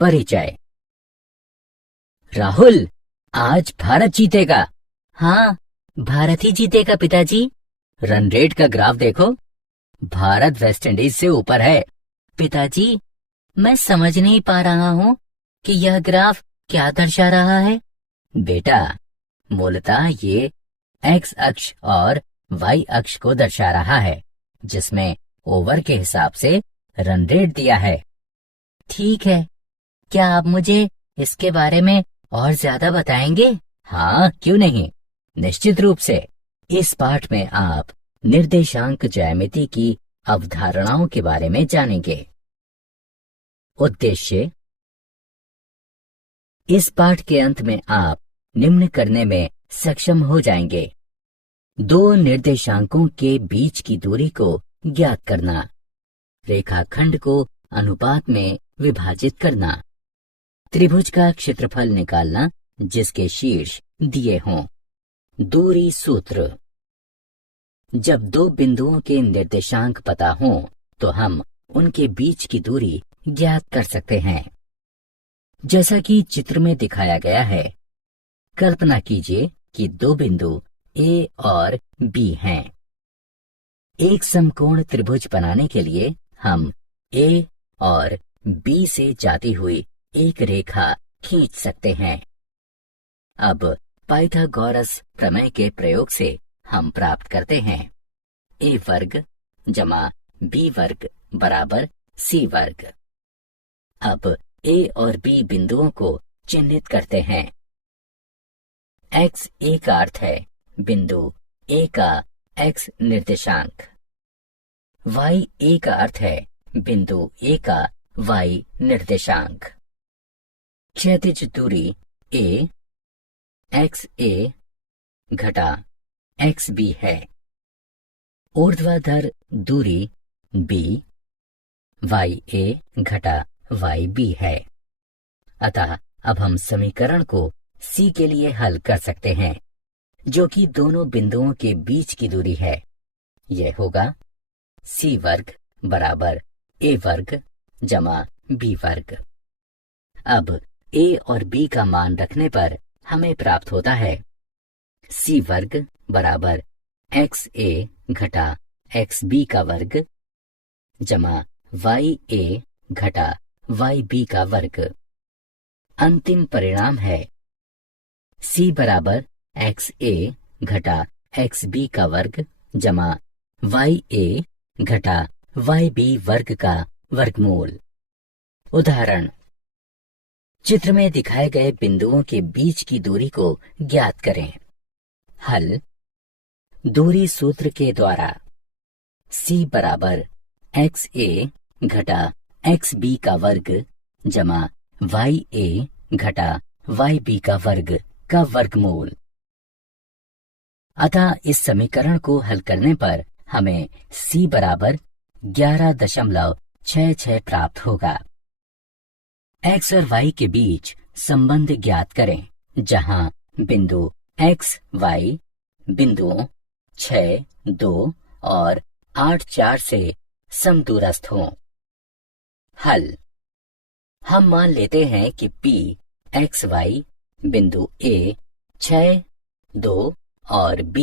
परिचय। राहुल, आज भारत जीतेगा। हाँ, भारत ही जीतेगा पिताजी। रन रेट का ग्राफ देखो, भारत वेस्ट इंडीज से ऊपर है। पिताजी, मैं समझ नहीं पा रहा हूँ कि यह ग्राफ क्या दर्शा रहा है। बेटा, मूलतः ये एक्स अक्ष और वाई अक्ष को दर्शा रहा है, जिसमें ओवर के हिसाब से रन रेट दिया है। ठीक है, क्या आप मुझे इसके बारे में और ज्यादा बताएंगे? हाँ, क्यों नहीं, निश्चित रूप से। इस पाठ में आप निर्देशांक ज्यामिति की अवधारणाओं के बारे में जानेंगे। उद्देश्य: इस पाठ के अंत में आप निम्न करने में सक्षम हो जाएंगे। दो निर्देशांकों के बीच की दूरी को ज्ञात करना, रेखाखंड को अनुपात में विभाजित करना, त्रिभुज का क्षेत्रफल निकालना जिसके शीर्ष दिए हों, दूरी सूत्र। जब दो बिंदुओं के निर्देशांक पता हों तो हम उनके बीच की दूरी ज्ञात कर सकते हैं। जैसा कि चित्र में दिखाया गया है, कल्पना कीजिए कि दो बिंदु ए और बी हैं। एक समकोण त्रिभुज बनाने के लिए हम ए और बी से जाती हुई एक रेखा खींच सकते हैं। अब पाइथागोरस प्रमेय के प्रयोग से हम प्राप्त करते हैं ए वर्ग जमा बी वर्ग बराबर सी वर्ग। अब ए और बी बिंदुओं को चिन्हित करते हैं। एक्स ए का अर्थ है बिंदु ए का एक्स निर्देशांक, वाई ए का अर्थ है बिंदु ए का वाई निर्देशांक। क्षैतिज दूरी ए एक्स ए घटा एक्स बी है। ऊर्ध्वाधर दूरी बी वाई ए घटा वाई बी है। अतः अब हम समीकरण को सी के लिए हल कर सकते हैं, जो कि दोनों बिंदुओं के बीच की दूरी है। यह होगा सी वर्ग बराबर ए वर्ग जमा बी वर्ग। अब ए और बी का मान रखने पर हमें प्राप्त होता है सी वर्ग बराबर एक्स ए घटा एक्स बी का वर्ग जमा वाई ए घटा वाई बी का वर्ग। अंतिम परिणाम है सी बराबर एक्स ए घटा एक्स बी का वर्ग जमा वाई ए घटा वाई बी वर्ग का वर्गमूल। उदाहरण: चित्र में दिखाए गए बिंदुओं के बीच की दूरी को ज्ञात करें। हल: दूरी सूत्र के द्वारा सी बराबर एक्स ए घटा एक्स बी का वर्ग जमा वाई ए घटा वाई बी का वर्गमूल। अतः इस समीकरण को हल करने पर हमें सी बराबर 11.66 प्राप्त होगा। एक्स और वाई के बीच संबंध ज्ञात करें, जहां बिंदु एक्स वाई बिंदुओं 6, 2 और 8, 4 से समदूरस्थ हों। हल: हम मान लेते हैं कि P एक्स वाई बिंदु A 6, 2 और B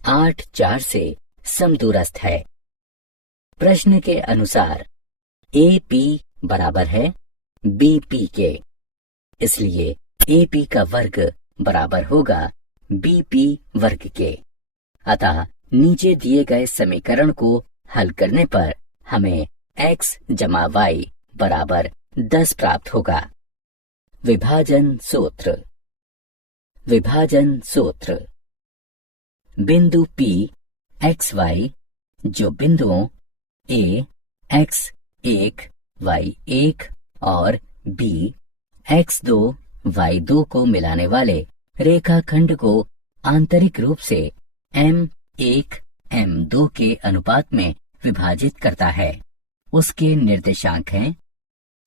8, 4 से समदूरस्थ है। प्रश्न के अनुसार AP बराबर है BP के, इसलिए AP का वर्ग बराबर होगा BP वर्ग के। अतः नीचे दिए गए समीकरण को हल करने पर हमें x जमा y बराबर 10 प्राप्त होगा। विभाजन सूत्र। विभाजन सूत्र: बिंदु P एक्स वाई जो बिंदुओं A एक्स 1 y 1 और B एक्स 2 y 2 को मिलाने वाले रेखाखंड को आंतरिक रूप से M1 M2 के अनुपात में विभाजित करता है। उसके निर्देशांक हैं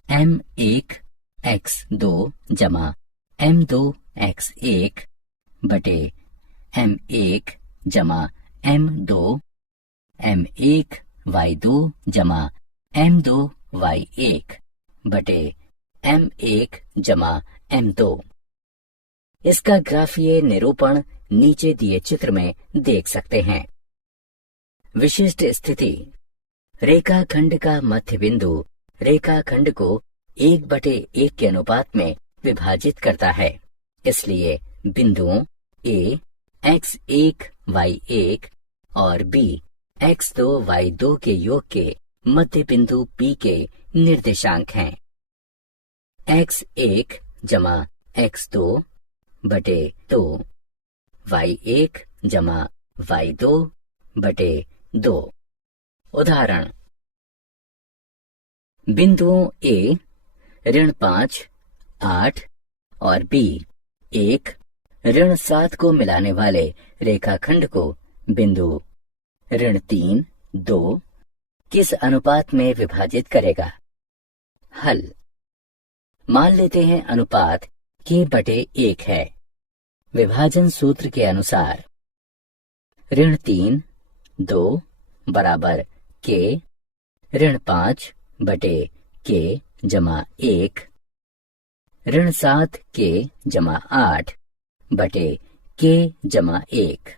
M1 x2 जमा M2 x1 बटे M1 जमा M2 M1 y2 जमा M2 y1 बटे M1 जमा M2। इसका ग्राफीय निरूपण नीचे दिए चित्र में देख सकते हैं। विशिष्ट स्थिति, रेखाखंड का मध्य बिंदु रेखाखंड को 1/1 के अनुपात में विभाजित करता है। इसलिए बिंदुओं A x1 y1 और B x2 y2 के योग के मध्य बिंदु P के निर्देशांक हैं। x1 जमा x2 बटे 2, y1 जमा y2 बटे 2। उदाहरण, बिंदुओं A ऋण 5, 8 और B 1 ऋण 7 को मिलाने वाले रेखाखंड को बिंदु ऋण 3, 2 किस अनुपात में विभाजित करेगा? हल, मान लेते हैं अनुपात k/1 है। विभाजन सूत्र के अनुसार ऋण 3, 2 बराबर k ऋण 5 बटे k जमा 1 ऋण 7 k जमा 8 बटे k जमा 1।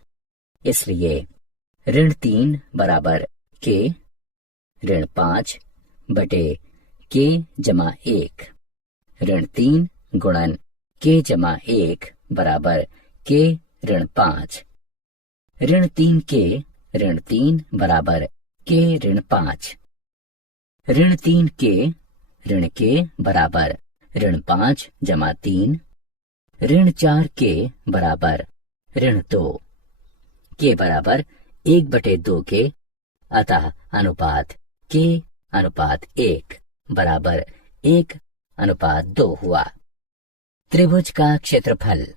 इसलिए ऋण 3 बराबर k ऋण 5 बटे k जमा 1 ऋण 3 गुणन k जमा 1 बराबर k ऋण 5 ऋण 3k ऋण 3 बराबर k ऋण 5 ऋण 3k ऋण k बराबर ऋण 5 जमा 3 ऋण 4k बराबर ऋण 2 k बराबर 1/2 के, अतः अनुपात k/1 बराबर 1/2 हुआ। त्रिभुज का क्षेत्रफल।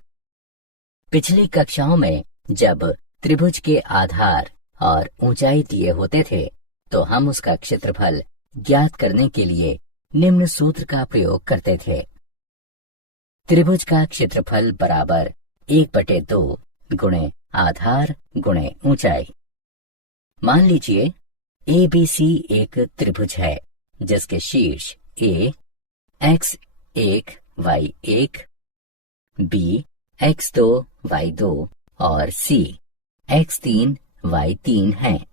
पिछली कक्षाओं में जब त्रिभुज के आधार और ऊंचाई दिए होते थे तो हम उसका क्षेत्रफल ज्ञात करने के लिए निम्न सूत्र का प्रयोग करते थे। त्रिभुज का क्षेत्रफल बराबर 1/2 गुणे आधार गुणे ऊंचाई। मान लीजिए ABC एक त्रिभुज है जिसके शीर्ष A x1 y1, B x2 y2 और C x3 y3 हैं।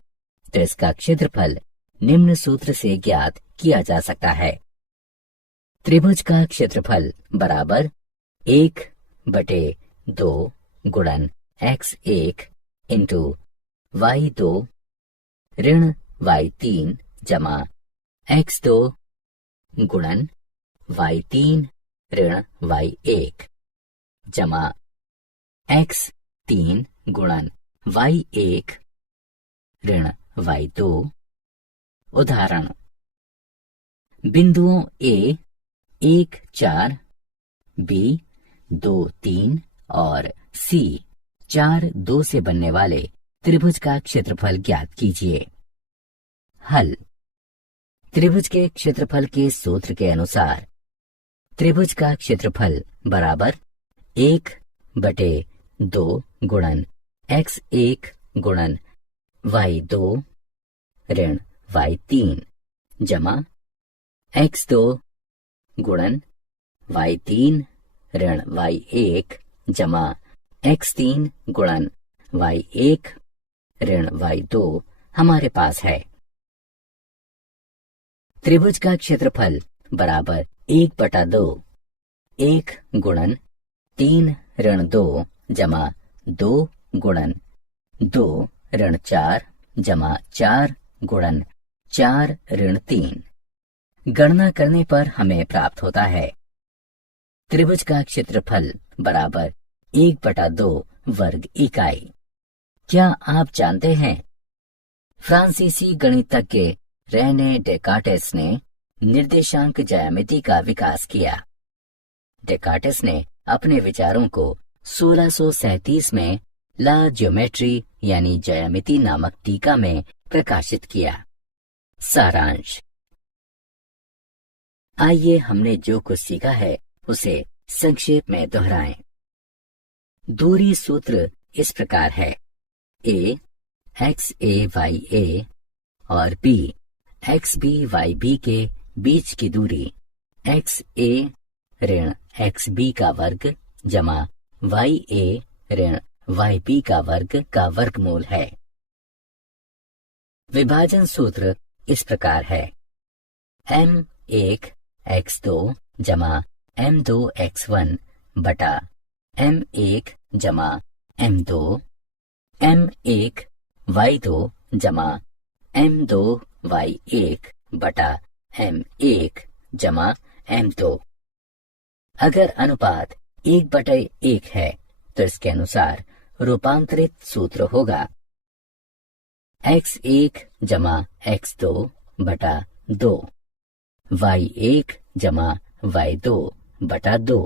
तो इसका क्षेत्रफल निम्न सूत्र से ज्ञात किया जा सकता है। त्रिभुज का क्षेत्रफल बराबर 1/2 गुणन x1 इंटू y2 ऋण y3 जमा x2 गुणन y3 ऋण y1 जमा x3 गुणन y1 ऋण y2। उदाहरण, बिंदुओं A 1, 4, B 2, 3 और C 4, 2 से बनने वाले त्रिभुज का क्षेत्रफल ज्ञात कीजिए। हल, त्रिभुज के क्षेत्रफल के सूत्र के अनुसार त्रिभुज का क्षेत्रफल बराबर 1/2 गुणन x1 गुणन y2 ऋण y3 जमा x2 गुणन y3 ऋण y1 जमा x3 गुणन y1 ऋण y2 हमारे पास है। त्रिभुज का क्षेत्रफल बराबर 1/2 1 गुणन 3 ऋण 2 जमा 2 गुणन 2 ऋण 4 जमा 4 गुणन 4 ऋण 3। गणना करने पर हमें प्राप्त होता है त्रिभुज का क्षेत्रफल बराबर 1/2 वर्ग इकाई। क्या आप जानते हैं फ्रांसीसी गणितज्ञ रेने डेकार्टेस ने निर्देशांक ज्यामिति का विकास किया। डेकार्टेस ने अपने विचारों को 1637 में ला ज्योमेट्री यानी ज्यामिति नामक टीका में प्रकाशित किया। सारांश, आइए हमने जो कुछ सीखा है उसे संक्षेप में दोहराएं। दूरी सूत्र इस प्रकार है, A xa ya और B xb yb के बीच की दूरी एक्स ए ऋण एक्स बी का वर्ग जमा वाई ए ऋण वाई बी का वर्गमूल है। विभाजन सूत्र इस प्रकार है। m1 x2 जमा m2 x1 बटा m1 जमा m2 m1 y2 जमा m2 y1 बटा m1 जमा m2। अगर अनुपात 1/1 है तो इसके अनुसार रूपांतरित सूत्र होगा x1 जमा x2 बटा 2 y1 जमा y2 बटा 2।